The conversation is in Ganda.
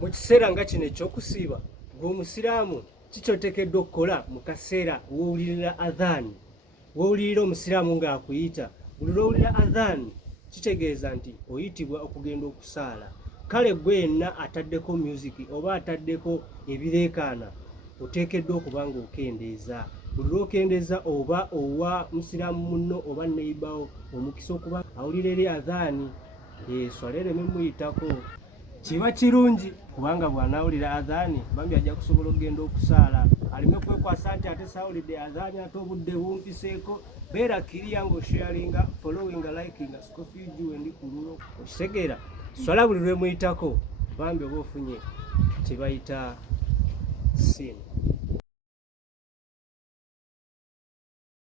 Mu kiseera nga kino ekyokusiiba ng'omusiraamu kikyoteekeddwa okukola mu kaseera w'owulirira adhaani, w'owulirira omusiraamu ng'akuyita. Buli lw'owulira adhaani kitegeeza nti oyitibwa okugenda okusaala. Kale gwe yenna ataddeko music oba ataddeko ebireekaana oteekeddwa okuba ng'okendeeza. Buli lw'okendeeza oba owa musiraamu munno oba neighbour omukisa okuba awulira eri adhaani, swala ereme muyitako. Kiba kirungi kubanga bw'anaawulira adhaani bambi ajja kusobola okugenda okusaala, aleme kwekwasa nti ate saawulidde adhaani ate obudde bumpiseeko. Beera kiriya ng'osharinga, following, liking, Scofield wendi ku lulo. Okitegeera? Swala buli lwe muyitako bambi oba ofunye kye bayita sin.